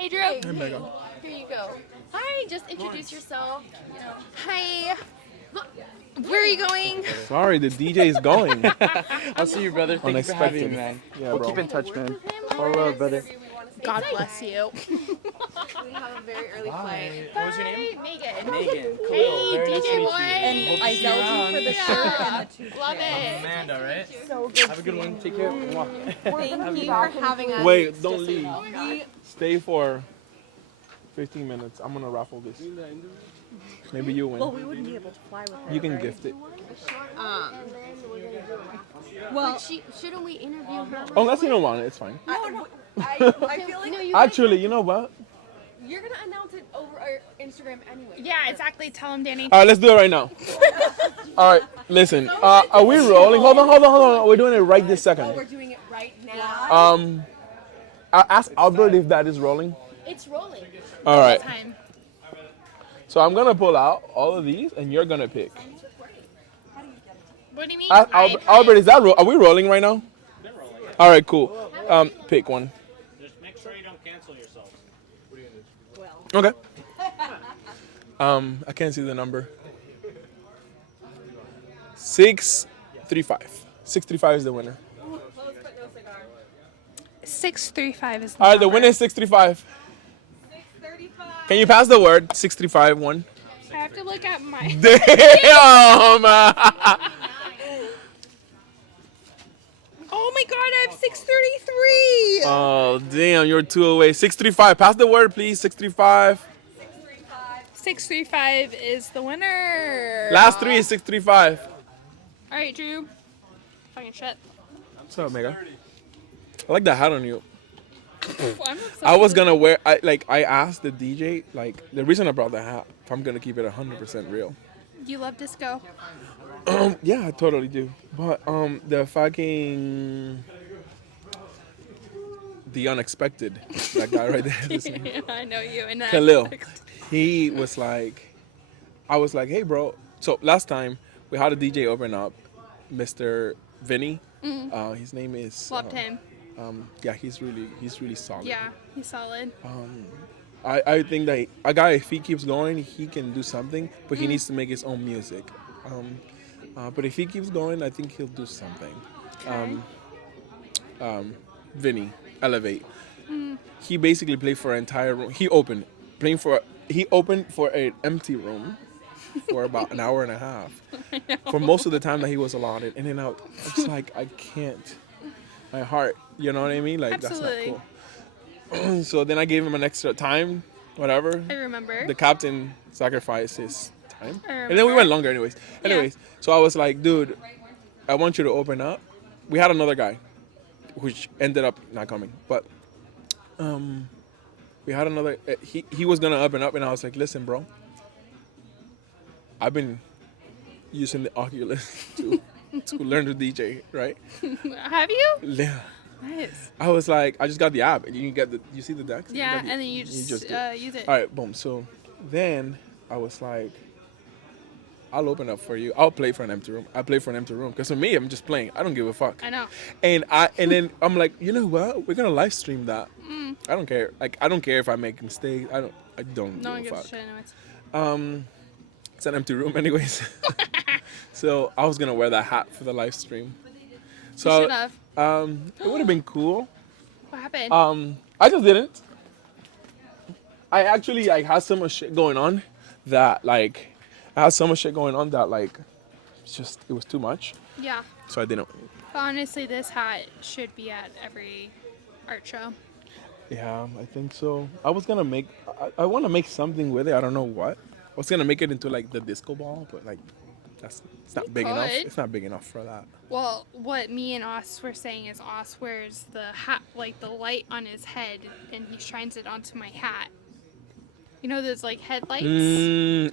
Hey, Drew. Hey, Here you go. Hi, just introduce yourself. Hi. Where are you going? Sorry, the DJ is going. I'll see you, brother. Thank you for having me, man. Yeah, We'll bro. keep in touch, man. All love, brother. God bless you. We have a very early flight. What was your name? Megan. Megan. Cool. Hey, Very nice to DJ meet boy. you. Hope to I see you yelled around. for the shirt and the two. Love it. Amanda, right? So good. Have a good one. Take care. Mwah. Thank you for having us. Wait, don't leave. We Stay for 15 minutes. I'm gonna raffle this. Maybe you win. we wouldn't be able to fly with her. You can gift it. Well, Shouldn't we interview her? Unless you don't want it, it's fine. no. I feel like Actually, you know what? you're gonna announce it over our Instagram anyway. Yeah, exactly. Tell him, Danny. All right, let's do it right now. All right, listen. Are we rolling? Hold on. We're doing it right this We're second. doing it right now. I asked Albert if that is rolling. It's rolling. All right. Time. So I'm gonna pull out all of these, and you're gonna pick. What do you mean? Albert, is that are we rolling right now? They're rolling. All right, cool. Pick one. Just make sure you don't cancel yourself. Okay. I can't see the number. 635. 635 is the winner. 635 is the All right, the winner is 635. 6:35. Can you pass the word? 635 1. I have to look at my. Damn! Oh my God, I have 6:33. Oh, damn, you're 2 away. 635. Pass the word, please. 635. 635 is the winner. Last three is 635. All right, Drew. Fucking shit. What's up, Mega? I like the hat on you. I'm I was gonna wear. I asked the DJ. Like the reason I brought the hat. If I'm gonna keep it 100% real. You love disco. Yeah, I totally do. But the fucking the unexpected, that guy right there, his name, I know you. And that. Khalil. He was like, I was like, hey, bro. So last time we had a DJ open up, Mr. Vinny. His name is. Loved him. Yeah, he's really solid. Yeah, he's solid. I think that a guy, if he keeps going, he can do something, but he needs to make his own music. But if he keeps going, I think he'll do something. Vinny, Elevate. He basically played for an entire room. He opened for an empty room for about an hour and a half. For most of the time that he was allotted. And then I was like, I can't. My heart, you know what I mean? Like, Absolutely. that's not cool. So then I gave him an extra time, whatever. I remember. The captain sacrificed his time. I And then we went longer anyways. So I was like, dude, I want you to open up. We had another guy, which ended up not coming. But we had another, he was going to open up, and I was like, listen, bro. I've been using the Oculus to learn to DJ, right? Have you? Yeah. Nice. I was like, I just got the app, and you see the decks? Yeah, You got and then you just do it. use it. All right, boom. So then I was like, I'll open up for you. I'll play for an empty room. I play for an empty room because for me, I'm just playing. I don't give a fuck. I know. And then I'm like, you know what? We're gonna live stream that. I don't care. Like, I don't care if I make mistakes. I don't No one give a gives a fuck. shit anyways. It's an empty room, anyways. So I was gonna wear that hat for the live stream. So You should have. it would have been cool. What happened? I just didn't. I actually had so much shit going on that it was too much. Yeah. So I didn't. But honestly, this hat should be at every art show. Yeah, I think so. I was gonna make. I want to make something with it. I don't know what. I was gonna make it into like the disco ball, but like it's not big enough. could. It's not big enough for that. Well, what me and Os were saying is Os wears the hat, like the light on his head, and he shines it onto my hat. You know those like headlights? Like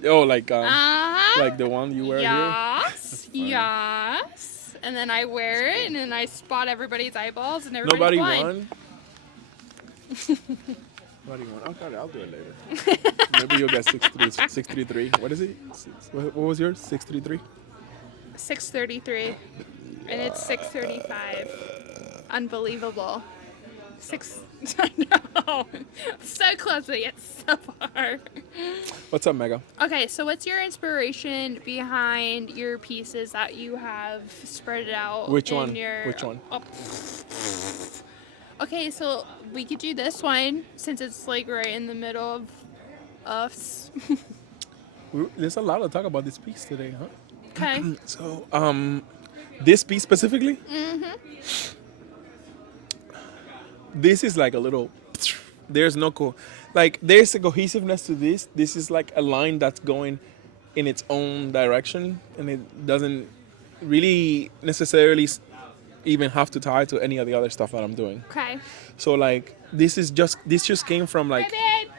the one you wear here. Yes, yes. And then I wear it, and then I spot everybody's eyeballs, and everybody's Nobody blind. won. Nobody won. Okay, I'll do it later. Maybe you'll get 633. What is it? What was yours? 633. 6:33, and it's 6:35. Unbelievable. 6. I know. So close, but yet so far. What's up, Mega? Okay, so what's your inspiration behind your pieces that you have spread out? Which in one? Your, Which one? Oh. Okay, so we could do this one since it's like right in the middle of us. There's a lot to talk about this piece today, huh? Okay. So, this piece specifically, this is like a little. There's no there's a cohesiveness to this. This is like a line that's going in its own direction, and it doesn't really necessarily even have to tie to any of the other stuff that I'm doing. Okay. So like this just came from like. Baby!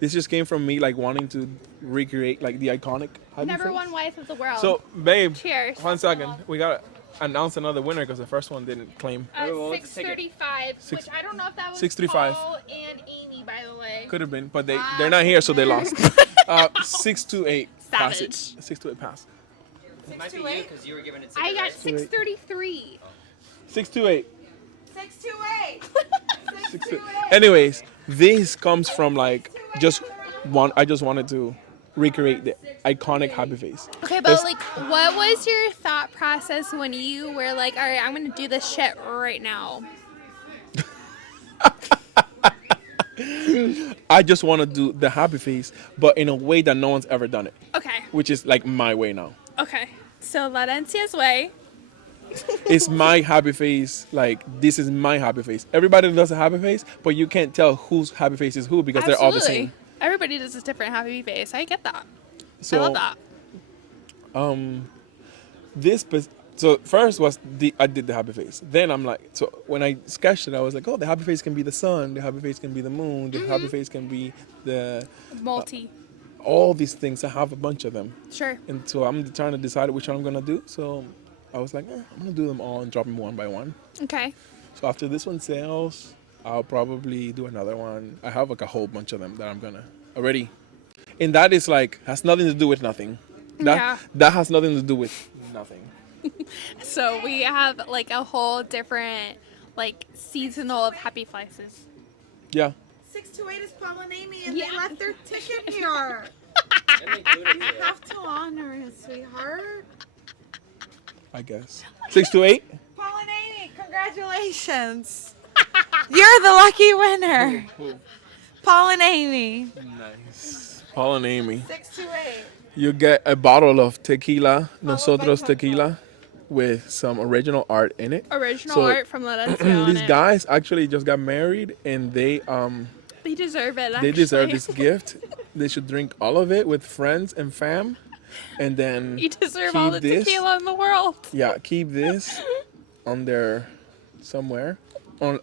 This just came from me like wanting to recreate like the iconic. Number one wife of the world. So, babe, Cheers. 1 second. We gotta announce another winner because the first one didn't claim. 6:35, Six- which I don't know if that was 6:35. Paul and Amy, by the way. Could have been, but they're not here, so they lost. 628 Savage. passage. 628 pass. It might be you because you were given it. I got cigarettes. 6:33. 628. 628. 628. Anyways, this comes from like I just wanted to recreate the iconic happy face. Okay, but It's- like, what was your thought process when you were like, all right, I'm gonna do this shit right now? I just want to do the happy face, but in a way that no one's ever done it, Okay. which is like my way now. Okay. So Ladencia's way. It's my happy face. Like this is my happy face. Everybody does a happy face, but you can't tell whose happy face is who because they're all the same. Everybody does a different happy face. I get that. So, I love that. So first was I did the happy face. Then I'm like, so when I sketched it, I was like, oh, the happy face can be the sun, the happy face can be the moon, the happy face can be the Multi. all these things. I have a bunch of them, Sure. and so I'm trying to decide which one I'm gonna do. So I was like, I'm gonna do them all and drop them one by one. Okay. So after this one sells, I'll probably do another one. I have like a whole bunch of them that I'm gonna already. And that is like has nothing to do with nothing. That has nothing to do with nothing. So we have like a whole different like seasonal of happy faces. Yeah. 628 is Paul and Amy, and Yeah. they left their ticket here. And they glued it You to it. have to honor it, sweetheart. I guess. 628? Paul and Amy, congratulations. You're the lucky winner. Paul and Amy. Nice. Paul and Amy. 628. You get a bottle of tequila, Nosotros tequila, with some original art in it. Original So, art from Ladencia on These it. guys actually just got married and they deserve it, actually. they deserve this gift. They should drink all of it with friends and fam. And then You deserve all the keep this. tequila in the world. Yeah, keep this on there somewhere. Or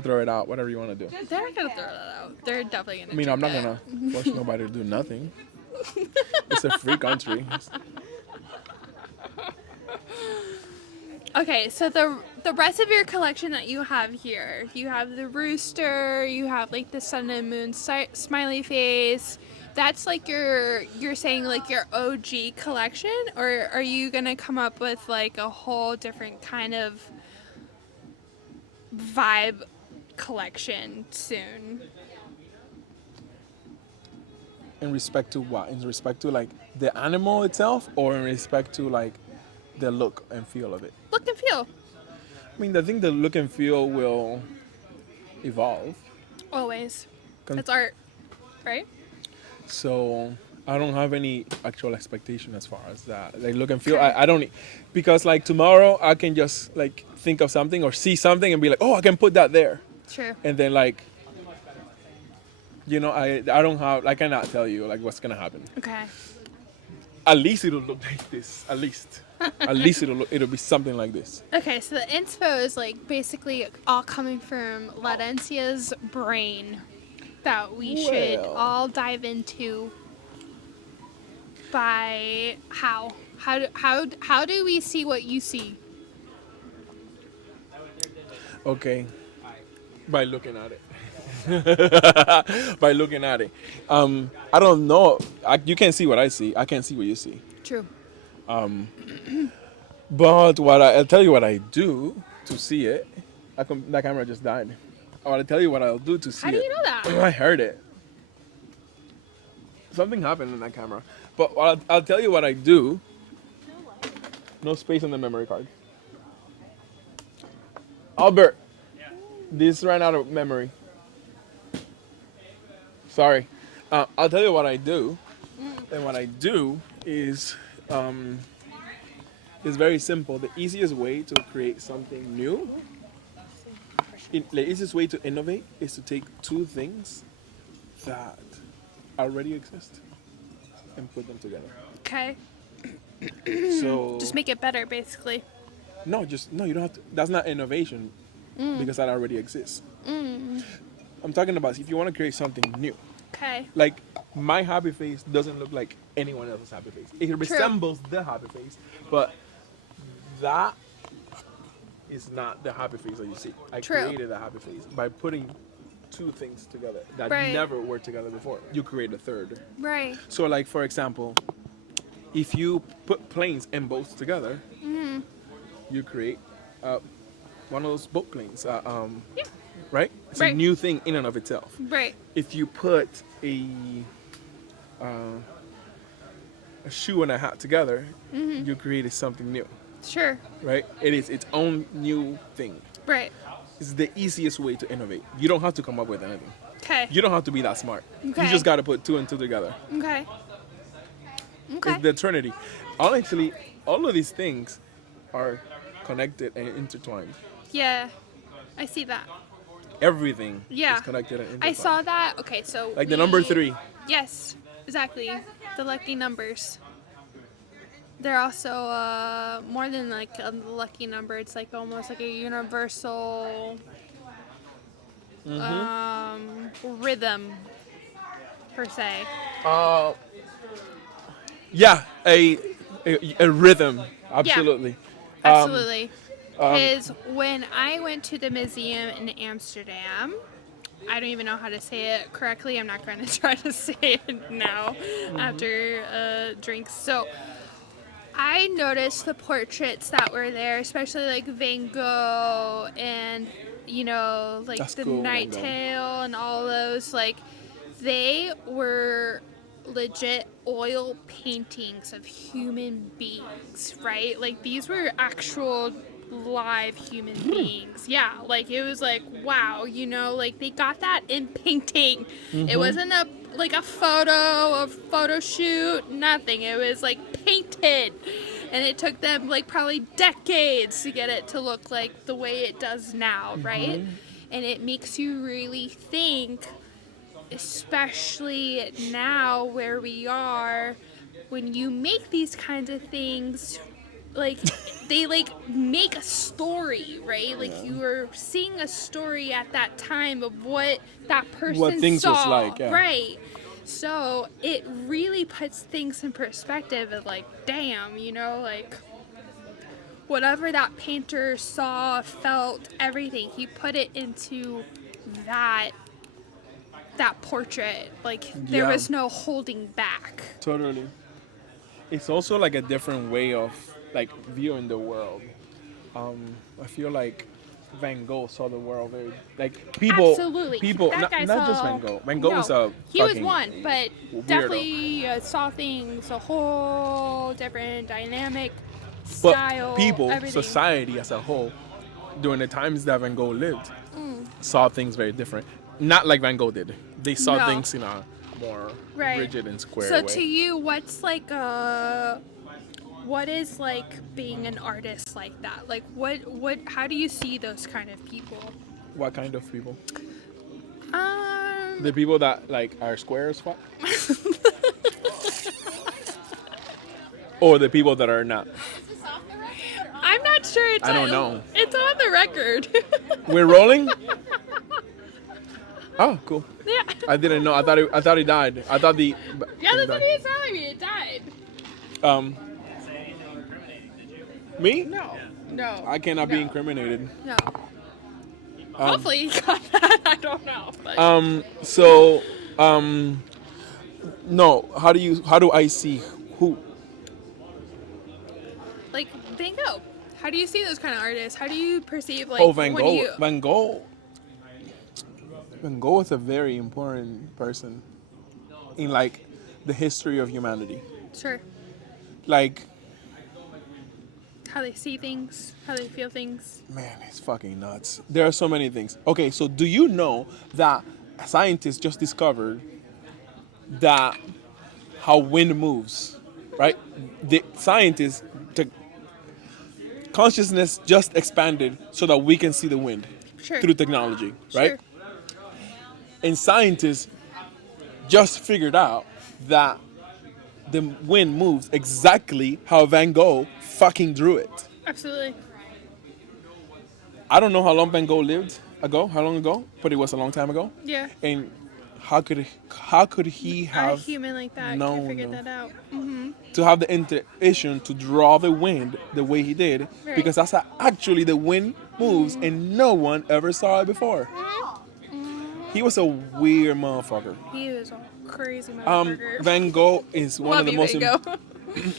throw it out, whatever you want to do. They're gonna throw that out. They're definitely gonna I mean, I'm not drink gonna force nobody to do nothing. It's a free country. it. Okay, so the rest of your collection that you have here, you have the rooster, you have like the sun and moon smiley face. That's like you're saying like your OG collection, or are you gonna come up with like a whole different kind of vibe collection soon? In respect to what? In respect to like the animal itself, or in respect to like the look and feel of it? Look and feel. I mean, I think the look and feel will evolve. Always. Con- It's art, right? So I don't have any actual expectation as far as that. Like look and feel, Okay. I don't, because like tomorrow I can just like think of something or see something and be like, oh, I can put that there. True. And then like, you know, I don't have, I cannot tell you like what's gonna happen. Okay. At least it'll look like this. At least. At least it'll be something like this. Okay, so the inspo is like basically all coming from Ladencia's brain that we should Well. all dive into by how do we see what you see? Okay. By looking at it. By looking at it. I don't know. You can't see what I see. I can't see what you see. True. But I'll tell you what I do to see it That camera just died. I'll tell you what I'll do to see How do it. you know that? I heard it. Something happened in that camera. But I'll tell you what I do. No space on the memory card. Albert, this ran out of memory. Sorry. I'll tell you what I do. And what I do is very simple. The easiest way to create something new, the easiest way to innovate is to take two things that already exist and put them together. Okay. So Just make it better, basically. no, you don't have to. That's not innovation because that already exists. I'm talking about if you want to create something new. Okay. Like my happy face doesn't look like anyone else's happy face. It resembles the happy face, but that is not the happy face that you see. I True. created a happy face by putting two things together that Right. never were together before. You create a third. Right. So, like for example, if you put planes and boats together, you create one of those boat planes. Right? It's a Right. new thing in and of itself. Right. If you put a shoe and a hat together, you created something new, Sure. right? It is its own new thing. Right. It's the easiest way to innovate. You don't have to come up with anything. Okay. You don't have to be that smart. Okay. You just got to put two and two together. Okay. Okay. It's the Trinity. All of these things are connected and intertwined. Yeah. I see that. Everything Yeah. is connected and intertwined. I saw that. Okay, so Like the number 3. Yes, exactly. The lucky numbers. They're also more than like a lucky number. It's like almost like a universal rhythm, per se. Yeah, a rhythm. Absolutely. Absolutely. Because when I went to the museum in Amsterdam, I don't even know how to say it correctly. I'm not going to try to say it now after drinks. So I noticed the portraits that were there, especially like Van Gogh and, like That's the cool, Night Van Gogh. Tale and all those. Like, they were legit oil paintings of human beings, right? Like, these were actual live human beings. Yeah, like it was like, wow, like they got that in painting. It wasn't a photo shoot, nothing. It was like painted, and it took them like probably decades to get it to look like the way it does now, right? And it makes you really think, especially now where we are, when you make these kinds of things, like they like make a story, right? Like you were seeing a story at that time of what that person What things saw, was like, yeah. right? So it really puts things in perspective of like, damn, like whatever that painter saw, felt, everything, he put it into that portrait. Like there Yeah. was no holding back. Totally. It's also like a different way of like viewing the world. I feel like Van Gogh saw the world very like Absolutely. people That not, guy not just saw- Van Gogh. Van Gogh No, was a he was fucking one, but weirdo. definitely saw things a whole different dynamic But style. people, everything. society as a whole, during the times that Van Gogh lived, saw things very different. Not like Van Gogh did. They saw No. things in a more Right. rigid and square So way. to you, what is like being an artist like that? Like how do you see those kind of people? What kind of people? Um, The people that like are square as fuck? Or the people that are not? I'm not sure. It's I don't know. It's on the record. We're rolling? Oh, cool. Yeah. I didn't know. I thought he died. I thought the Yeah, that's what he was telling me. It died. Me? No. I cannot be incriminated. No. Hopefully he got that. I don't know. But No. How do I see who? like Van Gogh. How do you see those kind of artists? How do you perceive like? Oh, Van when Gogh. You... Van Gogh. Van Gogh is a very important person in like the history of humanity. Sure. Like, How they see things, how they feel things. man, it's fucking nuts. There are so many things. Okay, so do you know that scientists just discovered that how wind moves, right? The scientists, the consciousness just expanded so that we can see the wind Sure. through technology, right? Sure. And scientists just figured out that the wind moves exactly how Van Gogh fucking drew it. Absolutely. I don't know how long Van Gogh lived how long ago, but it was a long time ago. Yeah. And how could he A have human like that no, can figure no. that out. to have the intuition to draw the wind the way he did? Right. Because that's how actually the wind moves, and no one ever saw it before. He was a weird motherfucker. He was a crazy motherfucker. Van Gogh is one of Love the you, most Van Gogh.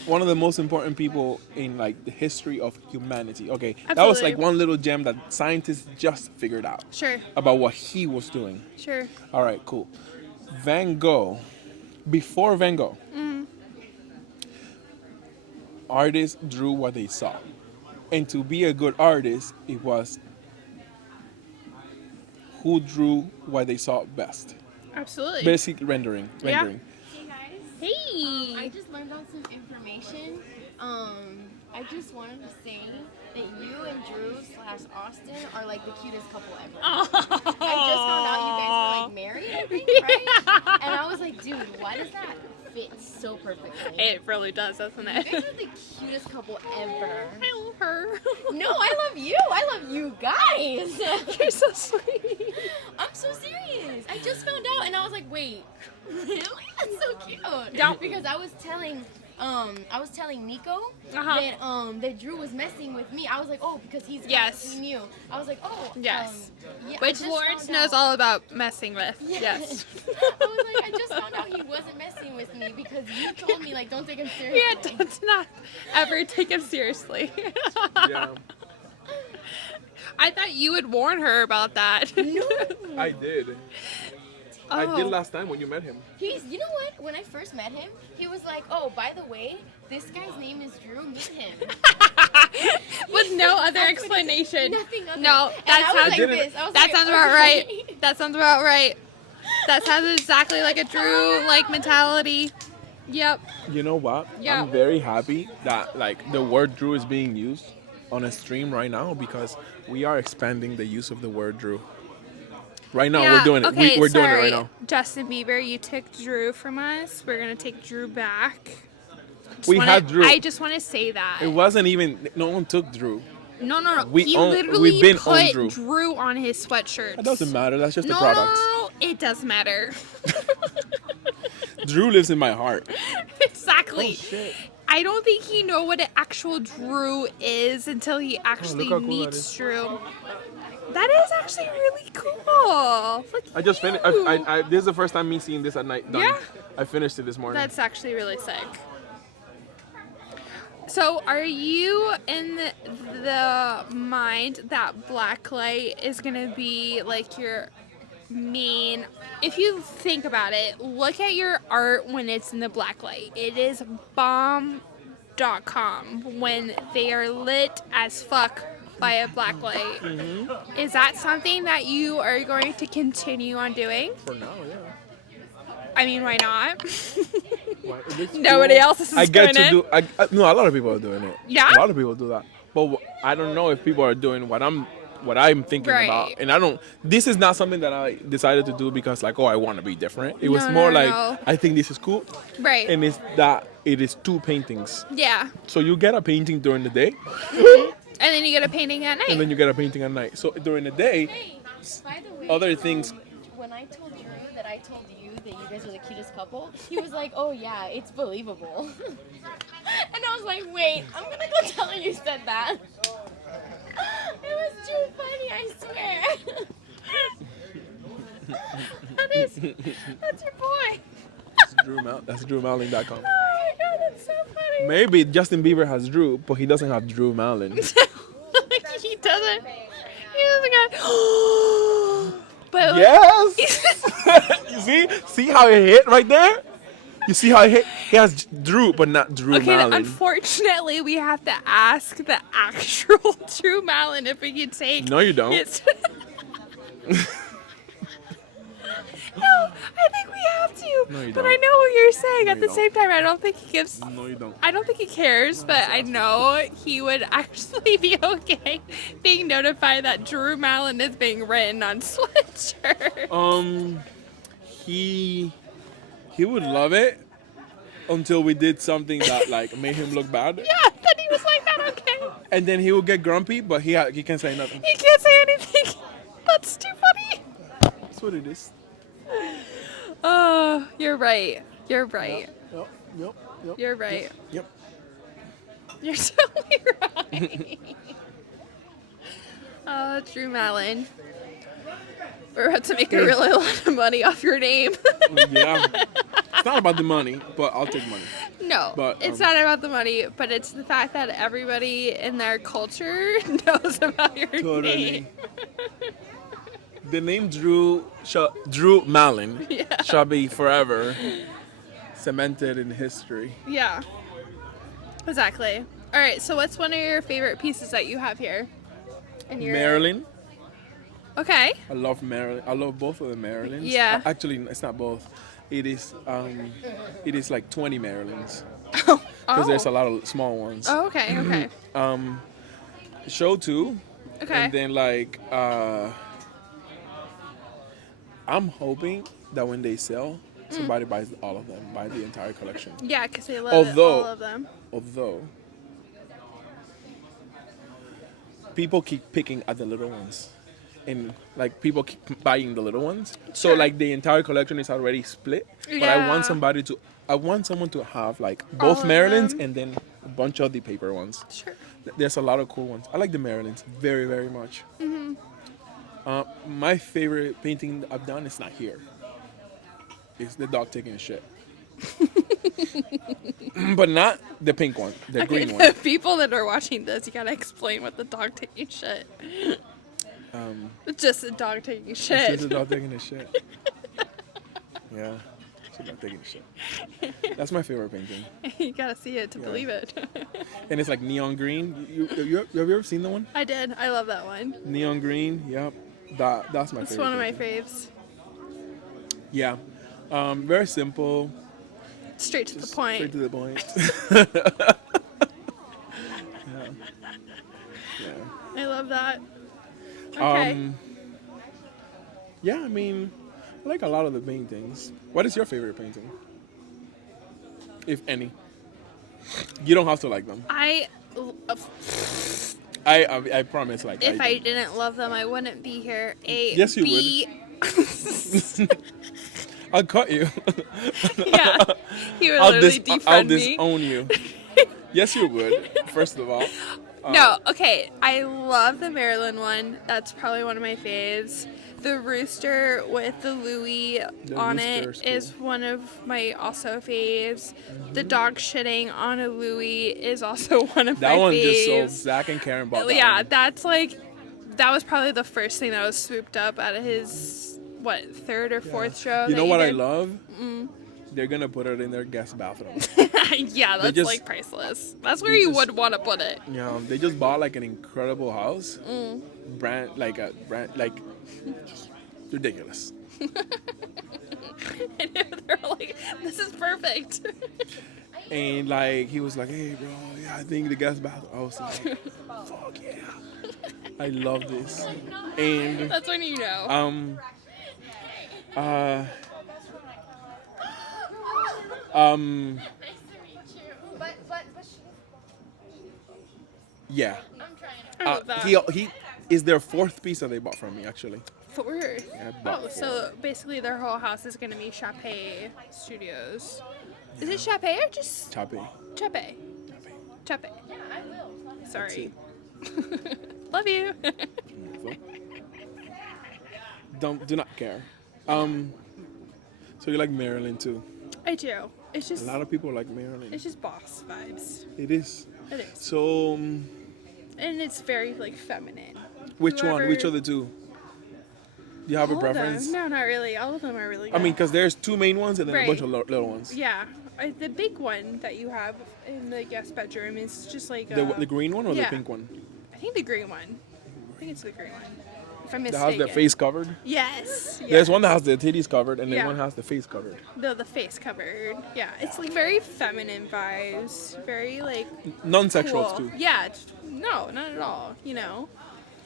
one of the most important people in like the history of humanity. Okay, that was like Absolutely. one little gem that scientists just figured out Sure. about what he was doing. Sure. All right, cool. Van Gogh, before Van Gogh, artists drew what they saw, and to be a good artist, it was who drew what they saw best. Absolutely. Basic rendering. Yeah. Hey guys. Hey. I just learned on some information. I just wanted to say that you and Drew / Austin are like the cutest couple ever. I just found out you guys were like married, I think, right? And I was like, dude, why does that fit so perfectly? It really does, doesn't You it? guys are the cutest couple ever. I love her. No, I love you. I love you guys. You're so sweet. I'm so serious. I just found out and I was like, wait, really? That's so cute. Yeah. Because I was telling Nico Uh-huh. that Drew was messing with me. I was like, oh, because he's Yes. between you. I was like, oh, Yes. yeah, I Which just Lawrence found knows out. all about messing with. Yeah. Yes. I was like, I just found out he wasn't messing with me because you told me like, don't take him seriously. Yeah, let's not ever take him seriously. Yeah, I thought you would warn her about that. I did. I did last time when you met him. You know what? When I first met him, he was like, oh, by the way, this guy's name is Drew. Meet him. With no other explanation. Nothing other. No, And that I was sounds like this. I was that like, sounds about okay. right. That sounds about right. That sounds exactly like a Drew like mentality. Yep. You know what? Yeah. I'm very happy that like the word Drew is being used on a stream right now because we are expanding the use of the word Drew. Right now, we're doing it. Okay, We're doing it sorry. right now. Justin Bieber, you took Drew from us. We're gonna take Drew back. We had Drew. I just want to say that. It wasn't even. No one took Drew. No. We He own- literally we've been on put Drew. Drew on his sweatshirt. It doesn't matter. That's just No, the product. no, it does matter. Drew lives in my heart. Exactly. Oh, shit. I don't think he know what an actual Drew is until he actually how cool that meets is. Drew. That is actually really cool. Look I just at finished. you. This is the first time me seeing this at night. Done. Yeah. I finished it this morning. That's actually really sick. So, are you in the mind that Blacklight is gonna be like your main? If you think about it, look at your art when it's in the Blacklight. It is bomb.com when they are lit as fuck by a blacklight. Mm-hmm. Is that something that you are going to continue on doing? For now, yeah. I mean, why not? Why- it looks Nobody cool. else is I get doing to it. do. No, a lot of people are doing it. Yeah? A lot of people do that. But I don't know if people are doing what I'm thinking Right. about. And I don't. This is not something that I decided to do because like, oh, I want to be different. It was No, more no, like no. I think this is cool, Right. and it's that it is 2 paintings. Yeah. So you get a painting during the day, And then you get a painting at night. and then you get a painting at night. So during the day, Hey, by the way, other things. when I told Drew that I told you that you guys are the cutest couple, he was like, oh yeah, it's believable. And I was like, wait, I'm gonna go tell her you said that. It was too funny, I swear. That's your boy. That's DrewMalin.com. Oh my god, that's so funny. Maybe Justin Bieber has Drew, but he doesn't have Drew Malin. But Yes. You see how it hit right there. You see how it hit. He has Drew, but not Drew okay, Malin. unfortunately, we have to ask the actual Drew Malin if we can take. No, you don't. his- No, I think we have to. No, you but don't. I know what you're saying. No, At you the don't. same time, I don't think he gives. No, you don't. I don't think he cares, but I know he would actually be okay being notified that Drew Malin is being written on sweatshirt. He would love it until we did something that like made him look bad, Yeah, then he was like, not okay. and then he would get grumpy, but he can't say nothing. He can't say anything. That's too funny. That's what it is. Oh, you're right. You're right. Yep. You're right. Yep. You're totally right. Oh, Drew Malin. We're about to make a really lot of money off your name. Yeah. It's not about the money, but I'll take money. No, But, it's not about the money, but it's the fact that everybody in their culture knows about your name. The name Drew Malin Yeah. shall be forever cemented in history. Yeah. Exactly. All right, so what's one of your favorite pieces that you have here? In your... Marilyn. Okay. I love Marilyn. I love both of the Marilyns. Yeah. Actually, it's not both. It is like 20 Marilyns. Oh. Because there's a lot of small ones. Oh, okay, okay. Show 2. Okay. And then like I'm hoping that when they sell, somebody buys all of them, buy the entire collection. Yeah, because they love Although- all of them. Although people keep picking at the little ones. And like people keep buying the little ones. So Sure. like the entire collection is already split. But I Yeah. want someone to have like All both of Marilyns them. and then a bunch of the paper ones. Sure. There's a lot of cool ones. I like the Marilyns very, very much. My favorite painting I've done is not here. It's the dog taking a shit. But not the pink one, the green The one. people that are watching this, you gotta explain what the dog taking shit. It's just a dog taking It's shit. just a dog taking a shit. Yeah, it's a dog taking a shit. That's my favorite painting. You gotta see it to believe it. And it's like neon green. Have you ever seen the one? I did. I love that one. Neon green, yep. That's my It's favorite. one of my painting. faves. Yeah. Very simple. Straight to the point. Straight to the point. Yeah. I love that. Okay. Yeah, I mean, I like a lot of the paintings. What is your favorite painting? If any. You don't have to like them. I promise, like. if I don't. didn't love them, I wouldn't be here. Yes, you would. I'll cut you. Yeah, he would I'll literally defriend I'll me. disown you. Yes, you would. First of all. No, okay. I love the Maryland one. That's probably one of my faves. The rooster with the Louis The on rooster's it is one of my also faves. The dog shitting on a Louis is also one of That my one faves. just sold. Zach and Karen bought that Yeah, one. that's like, that was probably the first thing that was swooped up out of his, third or fourth show. You that know what I did? love? They're gonna put it in their guest bathroom. Yeah, that's just- like priceless. That's where they you just- would want to put it. They just bought like an incredible house. Brand like just ridiculous. And they're like, this is perfect. And like he was like, "Hey, bro, yeah, I think the guest bathroom." I was like, "Fuck yeah, I love this." And That's when you know. yeah. I love that. He is their fourth piece that they bought from me actually. Fourth. Yeah, about Oh, so basically their whole house is gonna be Chappe Studios. Is it Chappe or just Chappe. Chappe? Chappe. Sorry. Love you. Do not care. So you like Marilyn too? I do. It's A just lot of people like Marilyn. it's just boss vibes. It is. It is. So And it's very like feminine. Which one? Whoever- Which of the two? Do you have a All of them. preference? No, not really. All of them are really good. I mean, because there's two main ones and then a Right. bunch of little ones. yeah. The big one that you have in the guest bedroom is just like The green one or the yeah. pink one? I think the green one. I think it's the green one. If I'm That mistaken. has the face covered. Yes. There's one that has the titties covered and then Yeah. one has the face covered. The face covered. Yeah. It's like very feminine vibes. Very like Non-sexual cool. too. Yeah. No, not at all. You know.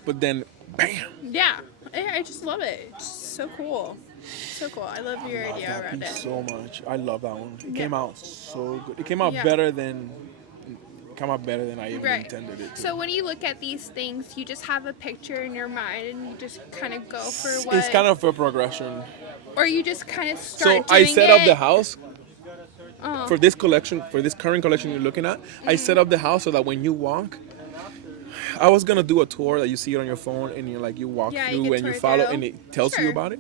But then, bam! Yeah. I just love it. It's so cool. So cool. I love your idea That around piece it. so much. I love that one. It Yeah. came out so good. It came out Yeah. better than I even Right. intended it to. So when you look at these things, you just have a picture in your mind and you just kind of go for what. It's kind of a progression. Or you just kind of So start I doing set it. up the house Oh. for this collection, for this current collection you're looking at. I set up the house so that when you walk, I was gonna do a tour that you see it on your phone and you walk Yeah, you through get and you toured follow through. and it tells you Sure. about it.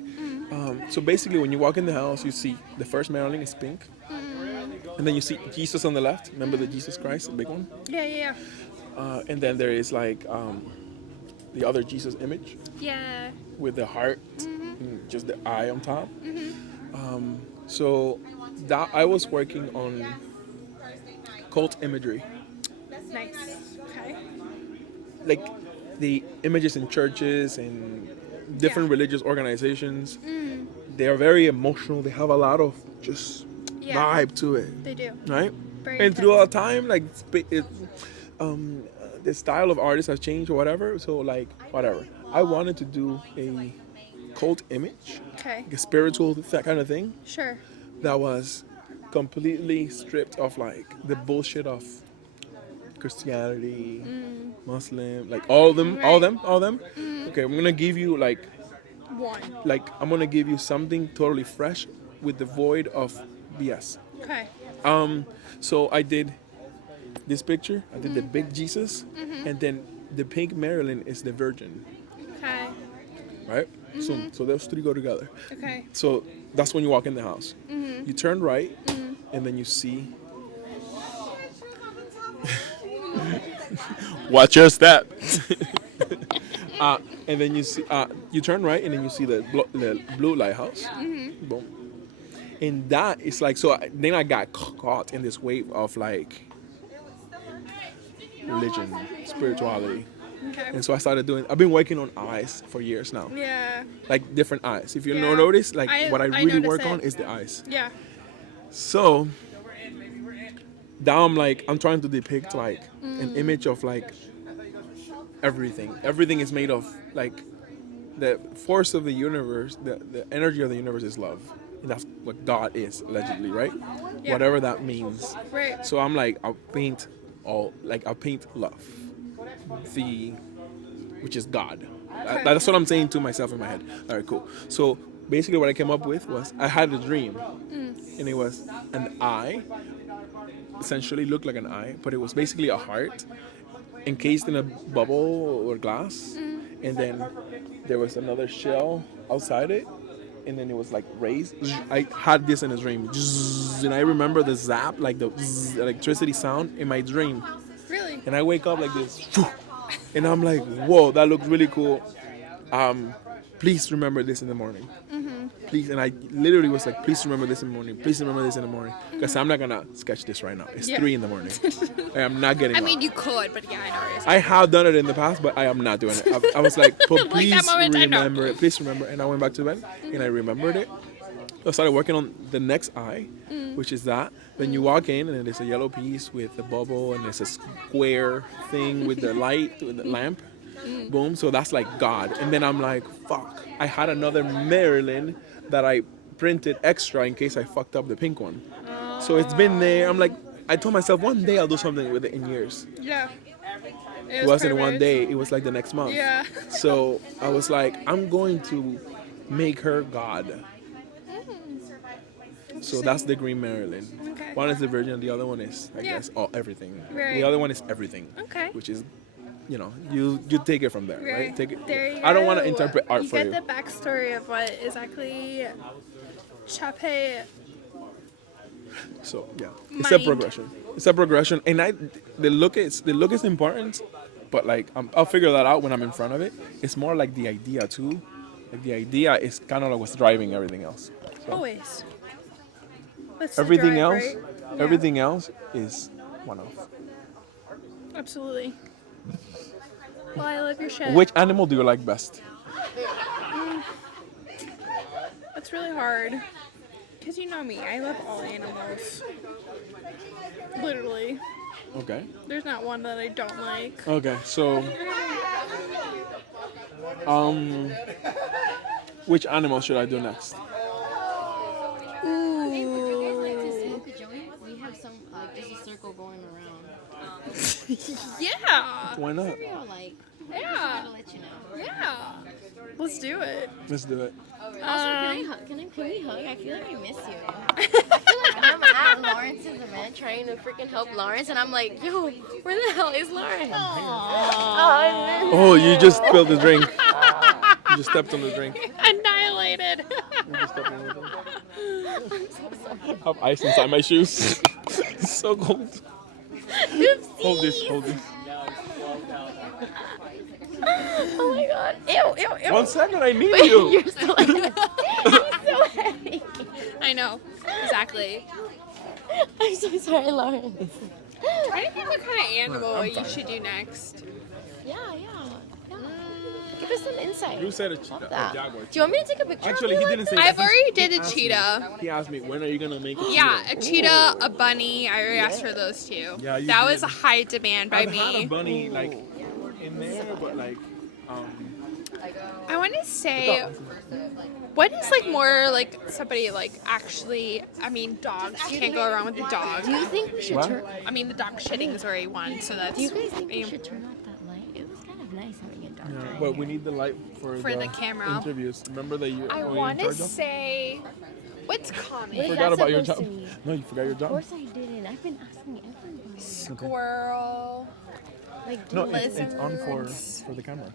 So basically, when you walk in the house, you see the first Marilyn is pink, and then you see Jesus on the left. Remember the Jesus Christ, the big one. Yeah. And then there is like the other Jesus image Yeah. with the heart, and just the eye on top. So that I was working on cult imagery, Nice. Okay. like the images in churches and different religious organizations. They are very emotional. They have a lot of just Yeah. vibe to it, They do. right? Very And throughout time, like the style of artists has changed or whatever. So like whatever, I wanted to do a cult image, Okay. like a spiritual that kind of thing Sure. that was completely stripped of like the bullshit of Christianity, Muslim, like all of them. Okay, I'm gonna give you One. I'm gonna give you something totally fresh with the void of BS. Okay. So I did this picture. I did the big Jesus, and then the pink Marilyn is the Virgin, Okay. right? So those three go together. Okay. So that's when you walk in the house. You turn right, and then you see. Watch your step. And then you see, you turn right, and then you see the blue lighthouse. Boom. And that is like so. Then I got caught in this wave of like religion, spirituality, Okay. and so I started doing. I've been working on eyes for years now, Yeah. like different eyes. If you Yeah. notice, like I what I really notice work it. on is the eyes. Yeah. So now I'm trying to depict like an image of like everything. Everything is made of like the force of the universe, the energy of the universe is love. And that's what God is, allegedly, right? Yeah. Whatever that means. Right. So I'm like, I'll paint love. Which is God. Okay. That's what I'm saying to myself in my head. All right, cool. So basically what I came up with was, I had a dream. And it was an eye, essentially looked like an eye, but it was basically a heart encased in a bubble or glass. And then there was another shell outside it. And then it was like raised. I had this in a dream. And I remember the zap, like the electricity sound in my dream. Really? And I wake up like this. And I'm like, whoa, that looks really cool. Please remember this in the morning. Please. And I literally was like, please remember this in the morning. Please remember this in the morning. Because I'm not going to sketch this right now. It's Yeah. 3 in the morning. I am not getting I up. mean, you could, but yeah, I know what you're saying. I have done it in the past, but I am not doing it. I was like, Like please that moment, I know. remember it. Please remember. And I went back to bed and I remembered it. I started working on the next eye, which is that. Then you walk in and then there's a yellow piece with a bubble and there's a square thing with the light, with the lamp. Boom. So that's like God. And then I'm like, fuck. I had another Marilyn that I printed extra in case I fucked up the pink one. So it's been there. I'm like, I told myself one day I'll do something with it in years. Yeah. It wasn't one day. It was like the next month. Yeah. So I was like, I'm going to make her God. So that's the Green Marilyn. Okay. One is the Virgin, the other one is, I Yeah. guess, everything. Right. The other one is everything. Okay. Which is, you take it from there, right? Right. Take it. There you I don't want to go. interpret art for You you. get the backstory of what exactly Chappe. So yeah, it's a Mind. progression. It's a progression, and the look is important, but like I'll figure that out when I'm in front of it. It's more like the idea too. Like the idea is kind of like what's driving everything else. So Always. That's the everything drive, else, right? Yeah. everything else is one-off. Absolutely. Well, I love your shit. Which animal do you like best? That's really hard. Because you know me, I love all animals. Literally. Okay. There's not one that I don't like. Okay. So, which animal should I do next? Hey, would you guys like to smoke a joint? We have some, like, there's a circle going around. Yeah. Why not? We all like, Yeah. to let you know. Yeah. Let's do it. Let's do it. Also, can we hug? I feel like I miss you. I feel like I'm at Lawrence's event trying to freaking help Lawrence, and I'm like, yo, where the hell is Lawrence? Oh, you just spilled the drink. You just stepped on the drink. Annihilated. You just stepped on the drink. I have ice inside my shoes. It's so cold. Hold this. Oh my god. Ew. 1 second, I need Wait, you. you're so heavy. You're so heavy. I know. Exactly. I'm so sorry, Lawrence. Trying to think what kind of animal you should do next. Yeah. Give us some insight. You said a That. jaguar. Do you want me to take a picture? Actually, of he you didn't say I've that. already did a asked me- cheetah. He asked me, when are you going to make a cheetah? Yeah, a cheetah, a bunny. I already asked for those two. Yeah, you that did. was a high demand by I've had a me. bunny, like, in there, but, like, I want to say, what is like more like somebody like actually? I mean, dogs can't go around with the dog. Do you think we should What? turn? I mean, the dog shitting is already one, so that's. Do you guys think we should turn off that light? It was kind of nice having it dark. yeah, but we need the light for the camera. interviews. Remember that you I were in want to charge of? say, what's common? What is Forgot that about your supposed job. to mean? No, you forgot your Of job. course I didn't. I've been asking everybody. Squirrel. Like, No, do it's on for Lizards. the camera.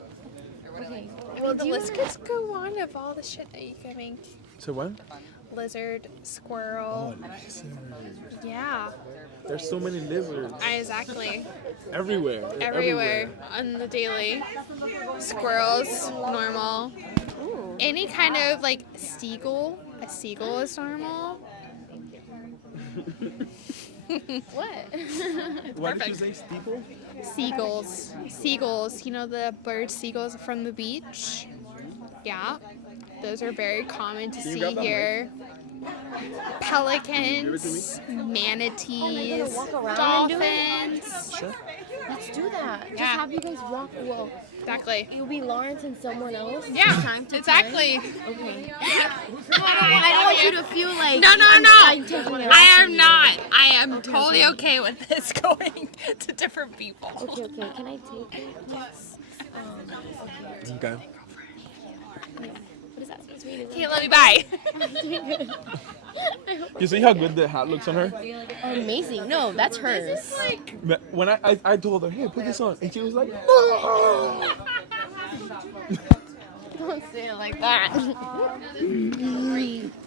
okay. Well, the list could go on of all the shit that you can make. So what? Lizard, squirrel. Yeah, There's so many lizards exactly. everywhere. Everywhere on the daily. Squirrels, normal. Any kind of like seagull. A seagull is normal. What? What did you say? Steeple? Seagulls. You know the bird seagulls from the beach? Yeah. Those are very common to Can you see grab that here. Pelicans, manatees, walk around and do it? dolphins. Sure. Let's do that. Just Yeah. have you guys walk. Well, Exactly. it'll be Lawrence and someone else. Yeah, Time to exactly. time. Okay. I don't want you to feel like No. I'm taking it I off am from you. not. I am totally okay with this going to different people. Okay. Can I take it? Yes. Okay. Okay. What is that supposed to mean? Okay, let me bye. You see how good the hat looks on her? Amazing. No, that's hers. But when I told her, hey, put this on, and she was like, no. Don't say it like that.